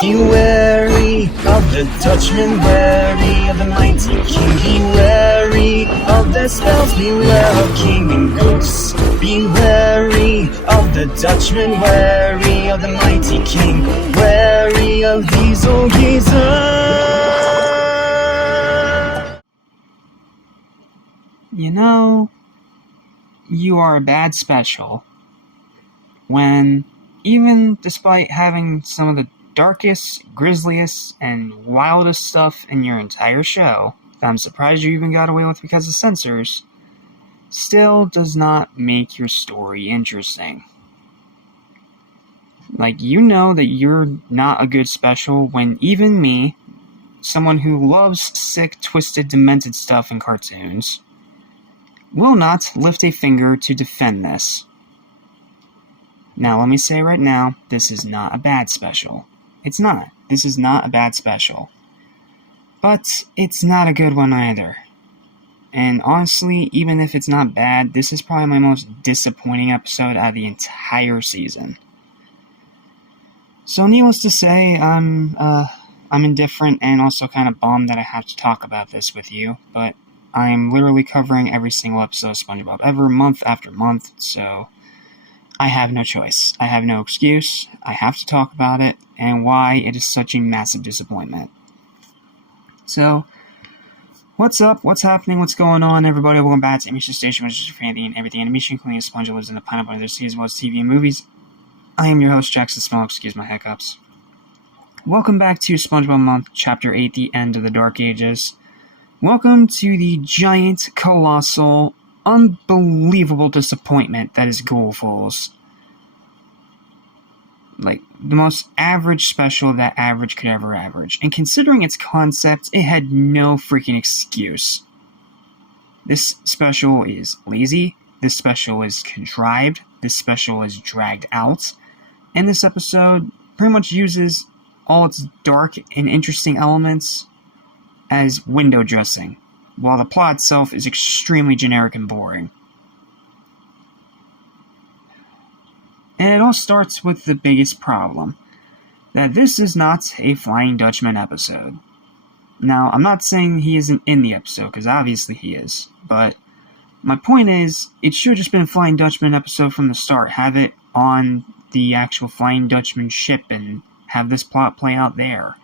Be wary of the Dutchman, wary of the mighty king. Be wary of their spells, beware of king and ghosts. Be wary of the Dutchman, wary of the mighty king, wary of these old geezers. You know, you are a bad special when, even despite having some of the darkest, grisliest, and wildest stuff in your entire show that I'm surprised you even got away with because of censors, still does not make your story interesting. Like, you know that you're not a good special when even me, someone who loves sick, twisted, demented stuff in cartoons, will not lift a finger to defend this. Now, let me say right now, this is not a bad special. It's not. This is not a bad special. But it's not a good one either. And honestly, even if it's not bad, this is probably my most disappointing episode out of the entire season. So needless to say, I'm indifferent and also kind of bummed that I have to talk about this with you, but I'm literally covering every single episode of SpongeBob ever, month after month, so I have no choice. I have no excuse. I have to talk about it, and why it is such a massive disappointment. So, what's up? What's happening? What's going on, everybody? Welcome back to Animation Station, which is your fan and everything animation, including a sponge that lives in the pineapple under the sea, as well as TV and movies. I am your host, Jackson Small. Excuse my hiccups. Welcome back to SpongeBob Month, Chapter 8, The End of the Dark Ages. Welcome to the giant, colossal, unbelievable disappointment that is Ghoul. Like, the most average special that average could ever average. And considering its concept, it had no freaking excuse. This special is lazy, this special is contrived, this special is dragged out, and this episode pretty much uses all its dark and interesting elements as window dressing, while the plot itself is extremely generic and boring. And it all starts with the biggest problem, that this is not a Flying Dutchman episode. Now, I'm not saying he isn't in the episode, because obviously he is, but my point is, it should have just been a Flying Dutchman episode from the start. Have it on the actual Flying Dutchman ship and have this plot play out there.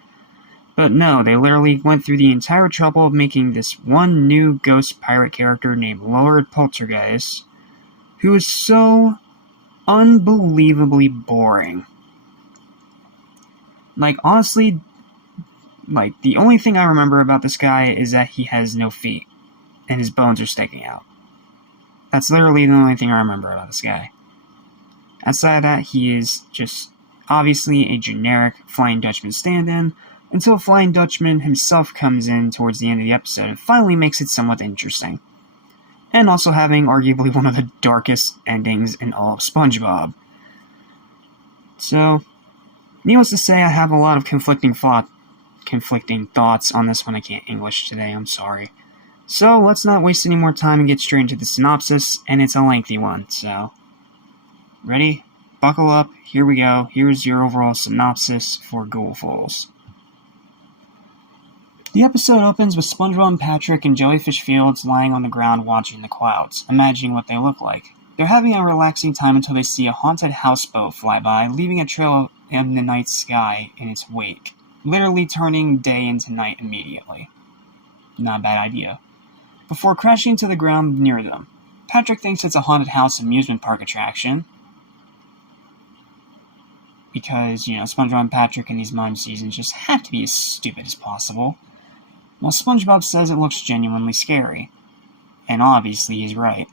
But no, they literally went through the entire trouble of making this one new ghost pirate character named Lord Poltergeist, who is so unbelievably boring. Like, honestly, like, the only thing I remember about this guy is that he has no feet, and his bones are sticking out. That's literally the only thing I remember about this guy. Outside of that, he is just obviously a generic Flying Dutchman stand-in, until Flying Dutchman himself comes in towards the end of the episode and finally makes it somewhat interesting. And also having arguably one of the darkest endings in all of SpongeBob. So, needless to say, I have a lot of conflicting thoughts on this one. I can't English today, I'm sorry. So, let's not waste any more time and get straight into the synopsis, and it's a lengthy one, so ready? Buckle up, here we go. Here's your overall synopsis for Ghoul. The episode opens with SpongeBob and Patrick in Jellyfish Fields lying on the ground watching the clouds, imagining what they look like. They're having a relaxing time until they see a haunted houseboat fly by, leaving a trail in the night sky in its wake, literally turning day into night immediately. Not a bad idea. Before crashing into the ground near them. Patrick thinks it's a haunted house amusement park attraction, because, SpongeBob and Patrick in these modern seasons just have to be as stupid as possible. While SpongeBob says it looks genuinely scary. And obviously he's right.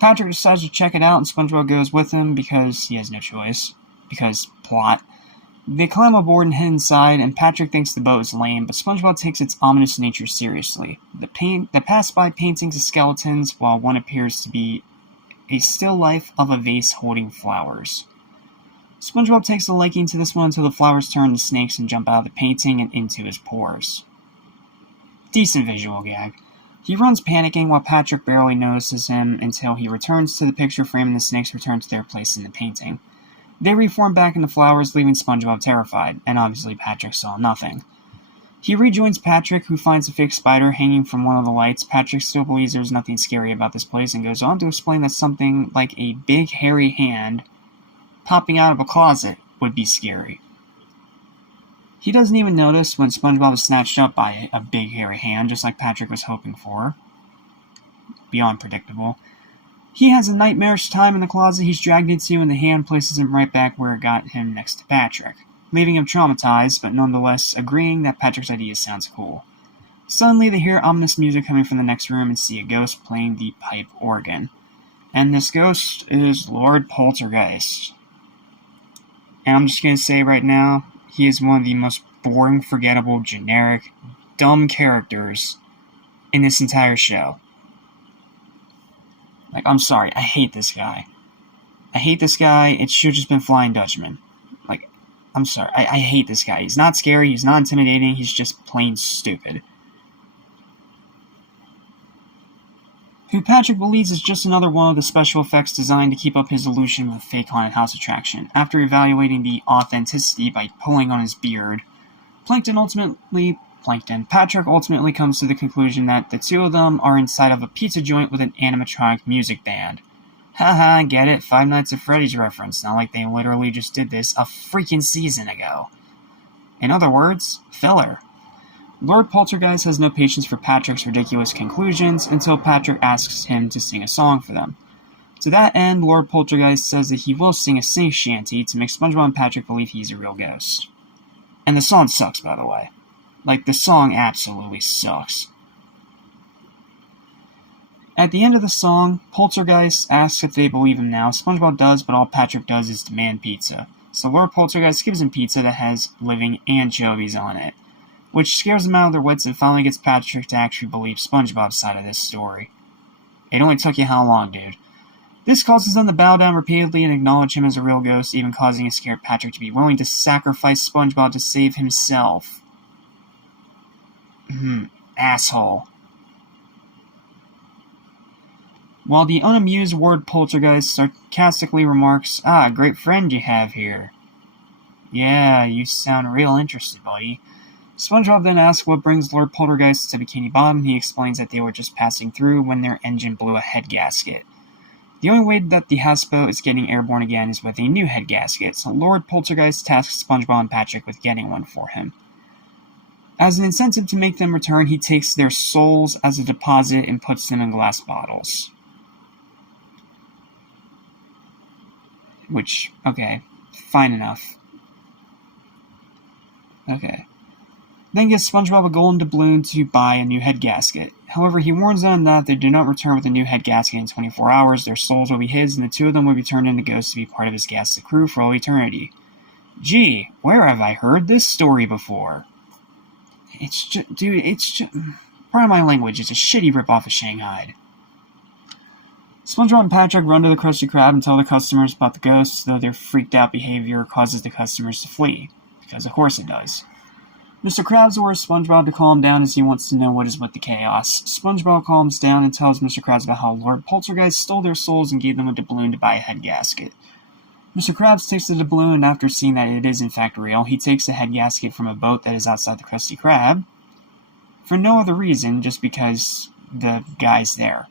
Patrick decides to check it out and SpongeBob goes with him because he has no choice. Because plot. They climb aboard and head inside, and Patrick thinks the boat is lame, but SpongeBob takes its ominous nature seriously. They pass by paintings of skeletons, while one appears to be a still life of a vase holding flowers. SpongeBob takes a liking to this one until the flowers turn to snakes and jump out of the painting and into his pores. Decent visual gag. He runs panicking while Patrick barely notices him until he returns to the picture frame and the snakes return to their place in the painting. They reform back into flowers, leaving SpongeBob terrified, and obviously Patrick saw nothing. He rejoins Patrick, who finds a fake spider hanging from one of the lights. Patrick still believes there's nothing scary about this place and goes on to explain that something like a big hairy hand popping out of a closet would be scary. He doesn't even notice when SpongeBob is snatched up by a big hairy hand, just like Patrick was hoping for. Beyond predictable. He has a nightmarish time in the closet he's dragged into, and the hand places him right back where it got him next to Patrick, leaving him traumatized, but nonetheless agreeing that Patrick's idea sounds cool. Suddenly they hear ominous music coming from the next room and see a ghost playing the pipe organ. And this ghost is Lord Poltergeist. And I'm just going to say right now, he is one of the most boring, forgettable, generic, dumb characters in this entire show. Like, I'm sorry, I hate this guy. It should have just been Flying Dutchman. Like, I'm sorry, I hate this guy. He's not scary, he's not intimidating, he's just plain stupid. Who Patrick believes is just another one of the special effects designed to keep up his illusion of a fake haunted house attraction. After evaluating the authenticity by pulling on his beard, Patrick ultimately comes to the conclusion that the two of them are inside of a pizza joint with an animatronic music band. Haha, get it? Five Nights at Freddy's reference, not like they literally just did this a freaking season ago. In other words, filler. Lord Poltergeist has no patience for Patrick's ridiculous conclusions until Patrick asks him to sing a song for them. To that end, Lord Poltergeist says that he will sing a sea shanty to make SpongeBob and Patrick believe he's a real ghost. And the song sucks, by the way. Like, the song absolutely sucks. At the end of the song, Poltergeist asks if they believe him now. SpongeBob does, but all Patrick does is demand pizza. So Lord Poltergeist gives him pizza that has living anchovies on it, which scares them out of their wits and finally gets Patrick to actually believe SpongeBob's side of this story. It only took you how long, dude? This causes them to bow down repeatedly and acknowledge him as a real ghost, even causing a scared Patrick to be willing to sacrifice SpongeBob to save himself. Asshole. While the unamused Lord Poltergeist sarcastically remarks, great friend you have here. Yeah, you sound real interested, buddy. SpongeBob then asks what brings Lord Poltergeist to Bikini Bottom. He explains that they were just passing through when their engine blew a head gasket. The only way that the houseboat is getting airborne again is with a new head gasket, so Lord Poltergeist tasks SpongeBob and Patrick with getting one for him. As an incentive to make them return, he takes their souls as a deposit and puts them in glass bottles. Which, okay, fine enough. Okay. Then gives SpongeBob a golden doubloon to buy a new head gasket. However, he warns them that if they do not return with a new head gasket in 24 hours, their souls will be his, and the two of them will be turned into ghosts to be part of his ghastly crew for all eternity. Gee, where have I heard this story before? Pardon my language, it's a shitty ripoff of Shanghai. SpongeBob and Patrick run to the Krusty Krab and tell the customers about the ghosts, though their freaked out behavior causes the customers to flee. Because of course it does. Mr. Krabs orders SpongeBob to calm down as he wants to know what is with the chaos. SpongeBob calms down and tells Mr. Krabs about how Lord Poltergeist stole their souls and gave them a doubloon to buy a head gasket. Mr. Krabs takes the doubloon, and after seeing that it is in fact real, he takes the head gasket from a boat that is outside the Krusty Krab, for no other reason, just because the guy's there,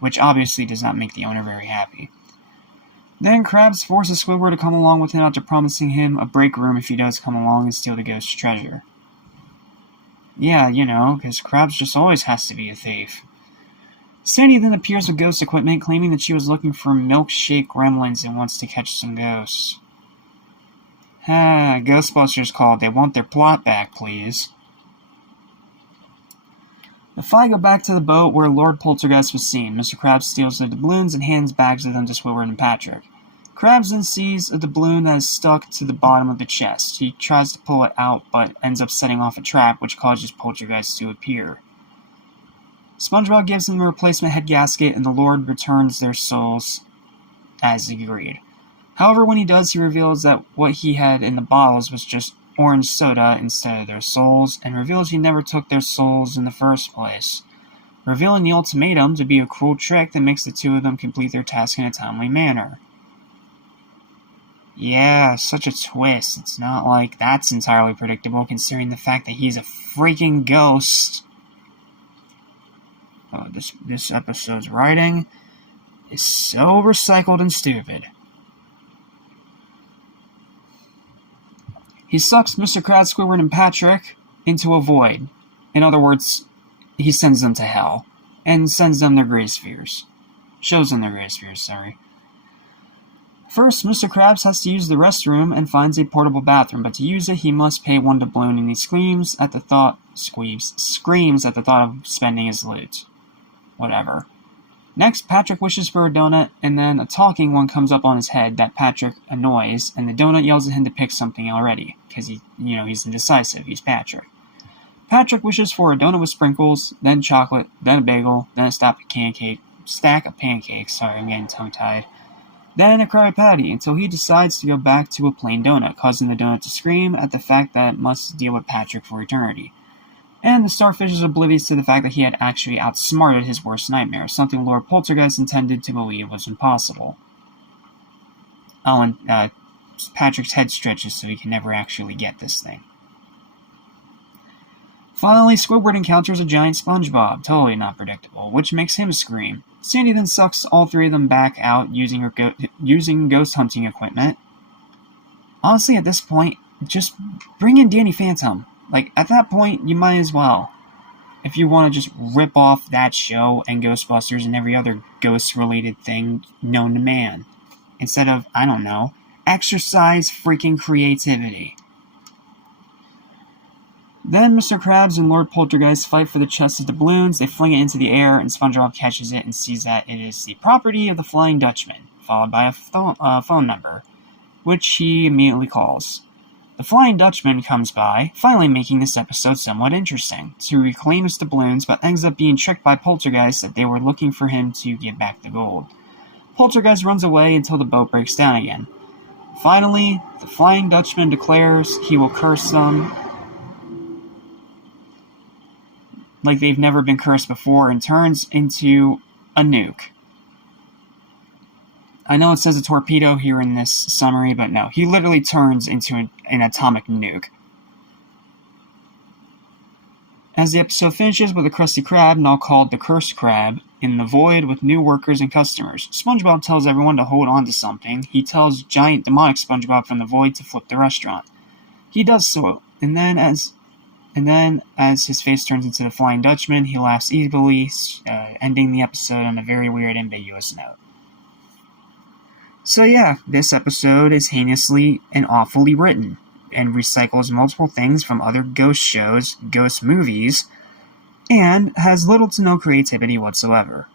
which obviously does not make the owner very happy. Then Krabs forces Squidward to come along with him after promising him a break room if he does come along and steal the ghost's treasure. Yeah, because Krabs just always has to be a thief. Sandy then appears with ghost equipment, claiming that she was looking for milkshake gremlins and wants to catch some ghosts. Ghostbusters called. They want their plot back, please. The five go back to the boat where Lord Poltergeist was seen. Mr. Krabs steals the doubloons and hands bags of them to Squidward and Patrick. Krabs then sees a doubloon that is stuck to the bottom of the chest. He tries to pull it out, but ends up setting off a trap, which causes Poltergeist to appear. SpongeBob gives him a replacement head gasket, and the Lord returns their souls as agreed. However, when he does, he reveals that what he had in the bottles was just orange soda instead of their souls, and reveals he never took their souls in the first place, revealing the ultimatum to be a cruel trick that makes the two of them complete their task in a timely manner. Yeah, such a twist. It's not like that's entirely predictable considering the fact that he's a freaking ghost. Oh, this episode's writing is so recycled and stupid. He sucks Mr. Krabs, Squidward, and Patrick into a void. In other words, he sends them to hell. And sends them their gray spheres. Shows them their gray spheres, sorry. First, Mr. Krabs has to use the restroom and finds a portable bathroom, but to use it, he must pay one doubloon, and he screams at the thought of spending his loot. Whatever. Next, Patrick wishes for a donut, and then a talking one comes up on his head that Patrick annoys, and the donut yells at him to pick something already, because he's indecisive, he's Patrick. Patrick wishes for a donut with sprinkles, then chocolate, then a bagel, then a stack of pancakes, sorry, I'm getting tongue-tied, then a Krabby Patty, until he decides to go back to a plain donut, causing the donut to scream at the fact that it must deal with Patrick for eternity. And the starfish is oblivious to the fact that he had actually outsmarted his worst nightmare, something Lord Poltergeist intended to believe was impossible. Oh, and Patrick's head stretches so he can never actually get this thing. Finally, Squidward encounters a giant SpongeBob, totally not predictable, which makes him scream. Sandy then sucks all three of them back out using ghost hunting equipment. Honestly, at this point, just bring in Danny Phantom. Like, at that point, you might as well. If you want to just rip off that show and Ghostbusters and every other ghost-related thing known to man. Instead of, I don't know, exercise freaking creativity. Then Mr. Krabs and Lord Poltergeist fight for the chest of doubloons. They fling it into the air, and SpongeBob catches it and sees that it is the property of the Flying Dutchman, followed by a phone number, which he immediately calls. The Flying Dutchman comes by, finally making this episode somewhat interesting, to reclaim his doubloons, but ends up being tricked by Poltergeist that they were looking for him to give back the gold. Poltergeist runs away until the boat breaks down again. Finally, the Flying Dutchman declares he will curse them like they've never been cursed before and turns into a nuke. I know it says a torpedo here in this summary, but no, he literally turns into an atomic nuke. As the episode finishes with a Krusty Krab, now called the Cursed Crab, in the void with new workers and customers, SpongeBob tells everyone to hold on to something. He tells giant demonic SpongeBob from the void to flip the restaurant. He does so, and then as his face turns into the Flying Dutchman, he laughs evilly, ending the episode on a very weird, ambiguous note. So yeah, this episode is heinously and awfully written, and recycles multiple things from other ghost shows, ghost movies, and has little to no creativity whatsoever.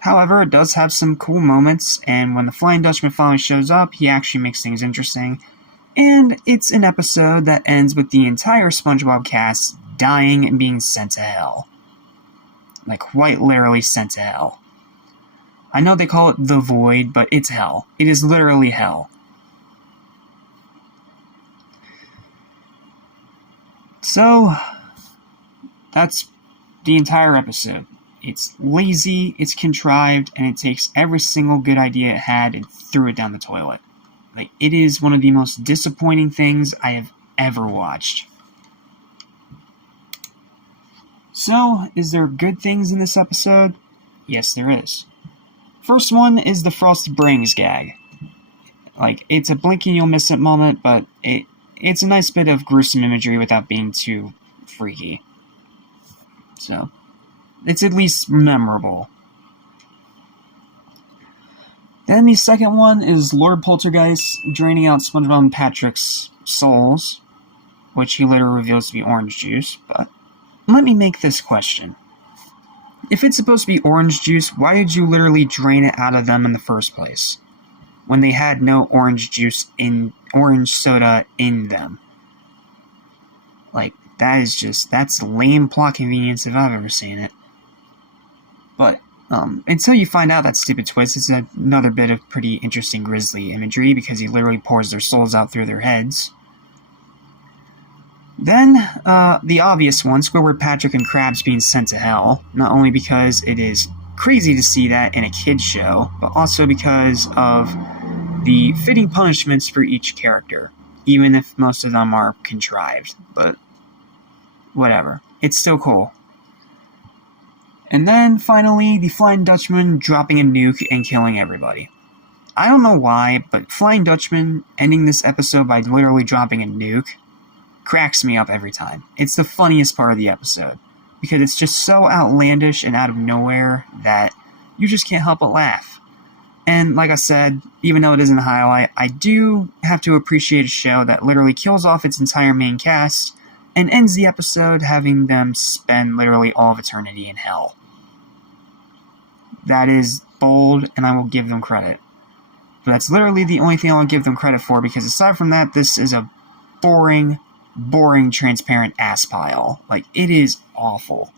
However, it does have some cool moments, and when the Flying Dutchman finally shows up, he actually makes things interesting, and it's an episode that ends with the entire SpongeBob cast dying and being sent to hell. Like, quite literally sent to hell. I know they call it the void, but it's hell. It is literally hell. So, that's the entire episode. It's lazy, it's contrived, and it takes every single good idea it had and threw it down the toilet. Like, it is one of the most disappointing things I have ever watched. So, is there good things in this episode? Yes, there is. First one is the Frosty Brains gag. Like, it's a blink and you'll miss it moment, but it's a nice bit of gruesome imagery without being too freaky. So, it's at least memorable. Then the second one is Lord Poltergeist draining out SpongeBob and Patrick's souls, which he later reveals to be orange juice, but let me make this question. If it's supposed to be orange juice, why did you literally drain it out of them in the first place? When they had no orange soda in them. Like, that's lame plot convenience if I've ever seen it. But, until you find out that stupid twist, it's another bit of pretty interesting grisly imagery, because he literally pours their souls out through their heads. Then, the obvious one, Squidward, Patrick, and Krabs being sent to hell, not only because it is crazy to see that in a kid's show, but also because of the fitting punishments for each character, even if most of them are contrived, but whatever. It's still cool. And then, finally, the Flying Dutchman dropping a nuke and killing everybody. I don't know why, but Flying Dutchman ending this episode by literally dropping a nuke cracks me up every time. It's the funniest part of the episode, because it's just so outlandish and out of nowhere that you just can't help but laugh. And like I said, even though it isn't a highlight, I do have to appreciate a show that literally kills off its entire main cast and ends the episode having them spend literally all of eternity in hell. That is bold, and I will give them credit. But that's literally the only thing I'll give them credit for, because aside from that, this is a boring, transparent ass pile. Like, it is awful.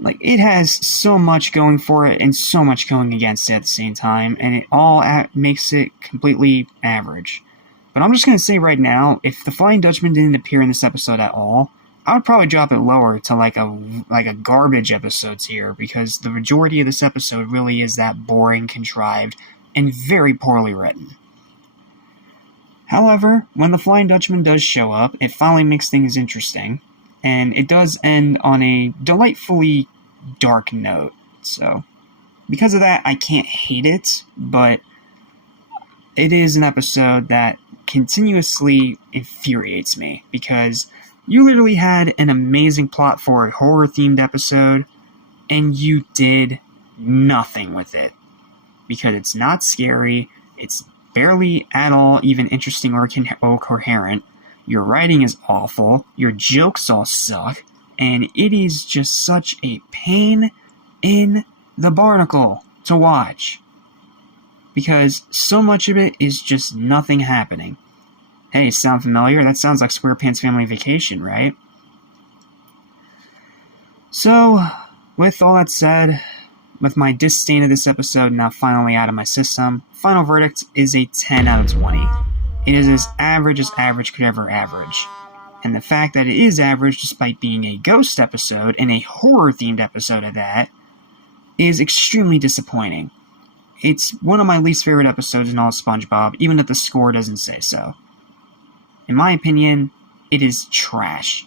Like, it has so much going for it and so much going against it at the same time, and it all makes it completely average. But I'm just going to say right now, if the Flying Dutchman didn't appear in this episode at all, I would probably drop it lower to like a garbage episode tier, because the majority of this episode really is that boring, contrived, and very poorly written. However, when the Flying Dutchman does show up, it finally makes things interesting, and it does end on a delightfully dark note. So, because of that, I can't hate it, but it is an episode that continuously infuriates me, because you literally had an amazing plot for a horror-themed episode, and you did nothing with it. Because it's not scary, it's barely at all even interesting or coherent, your writing is awful, your jokes all suck, and it is just such a pain in the barnacle to watch. Because so much of it is just nothing happening. Hey, sound familiar? That sounds like SquarePants Family Vacation, right? So, with all that said, with my disdain of this episode now finally out of my system, final verdict is a 10 out of 20. It is as average could ever average. And the fact that it is average despite being a ghost episode, and a horror-themed episode of that, is extremely disappointing. It's one of my least favorite episodes in all of SpongeBob, even if the score doesn't say so. In my opinion, it is trash.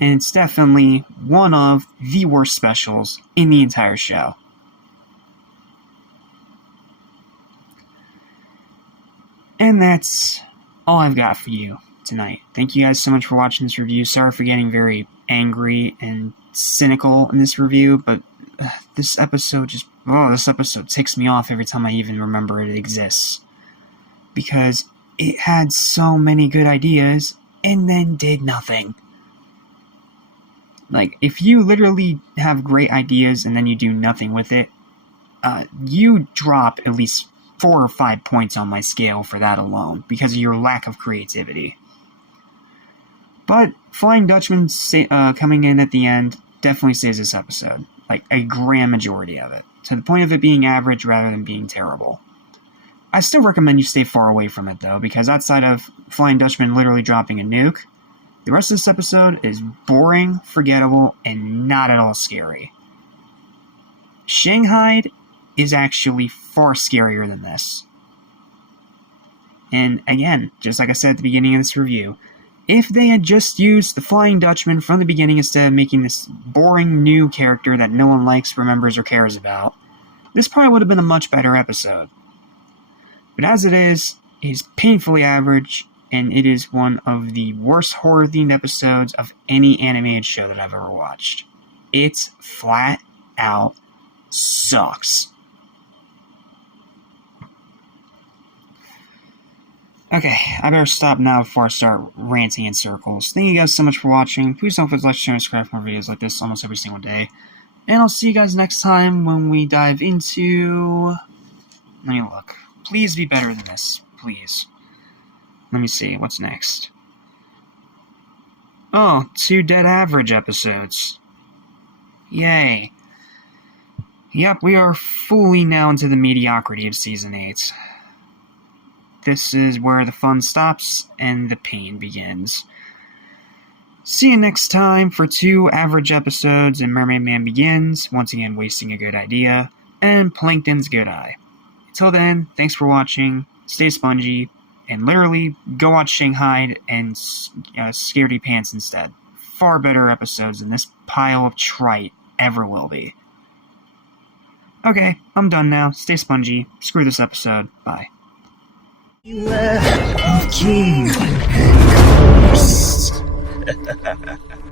And it's definitely one of the worst specials in the entire show. And that's all I've got for you tonight. Thank you guys so much for watching this review. Sorry for getting very angry and cynical in this review, but this episode ticks me off every time I even remember it exists. Because it had so many good ideas and then did nothing. Like, if you literally have great ideas and then you do nothing with it, you drop at least 4 or 5 points on my scale for that alone, because of your lack of creativity. But Flying Dutchman coming in at the end definitely saves this episode. Like, a grand majority of it. To the point of it being average rather than being terrible. I still recommend you stay far away from it, though, because outside of Flying Dutchman literally dropping a nuke, the rest of this episode is boring, forgettable, and not at all scary. Shanghai is actually far scarier than this. And again, just like I said at the beginning of this review, if they had just used the Flying Dutchman from the beginning instead of making this boring new character that no one likes, remembers, or cares about, this probably would have been a much better episode. But as it is painfully average, and it is one of the worst horror-themed episodes of any animated show that I've ever watched. It flat out sucks. Okay, I better stop now before I start ranting in circles. Thank you guys so much for watching. Please don't forget to like, share, and subscribe for more videos like this almost every single day. And I'll see you guys next time when we dive into... Let me look. Please be better than this. Please. Let me see. What's next? Oh, 2 dead average episodes. Yay. Yep, we are fully now into the mediocrity of Season 8. This is where the fun stops and the pain begins. See you next time for 2 average episodes in Mermaid Man Begins, once again wasting a good idea, and Plankton's Good Eye. Until then, thanks for watching, stay spongy, and literally go watch Shanghai and Scaredy Pants instead. Far better episodes than this pile of trite ever will be. Okay, I'm done now. Stay spongy. Screw this episode. Bye. Beware of King and Ghost.